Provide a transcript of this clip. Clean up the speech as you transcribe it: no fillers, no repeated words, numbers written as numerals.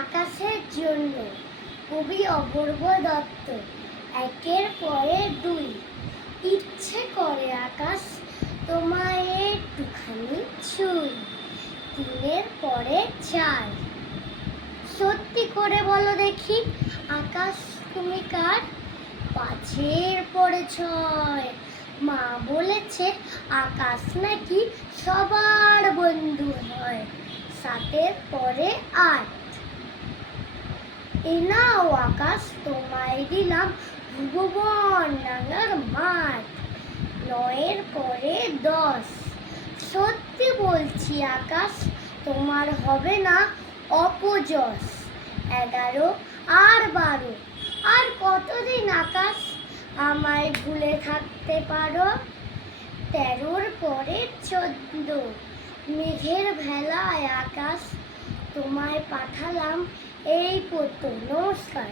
আকাশের জন্য কবি অপূর্ব দত্ত। একের পরে দুই, ইচ্ছে করে আকাশ তোমায় একটুখানি ছুঁই। তিনের পরে চার, সত্যি করে বলো দেখি আকাশ তুমি কার? পাঁচের পরে ছয়, মা বলেছে আকাশ নাকি সবার বন্ধু হয়। সাতের পরে আট, এই নাও আকাশ তোমায় দিলাম ভুবন ডাঙার মাঠ। নয়ের পরে দশ, সত্যি বলছি আকাশ তোমার হবে না অপযশ। এগারো আর বারো, আর কতদিন আকাশ আমায় ভুলে থাকতে পারো। তেরোর পরে চোদ্দ, মেঘের ভেলায় আকাশ তোমায় পাঠালাম এই কত। নমস্কার।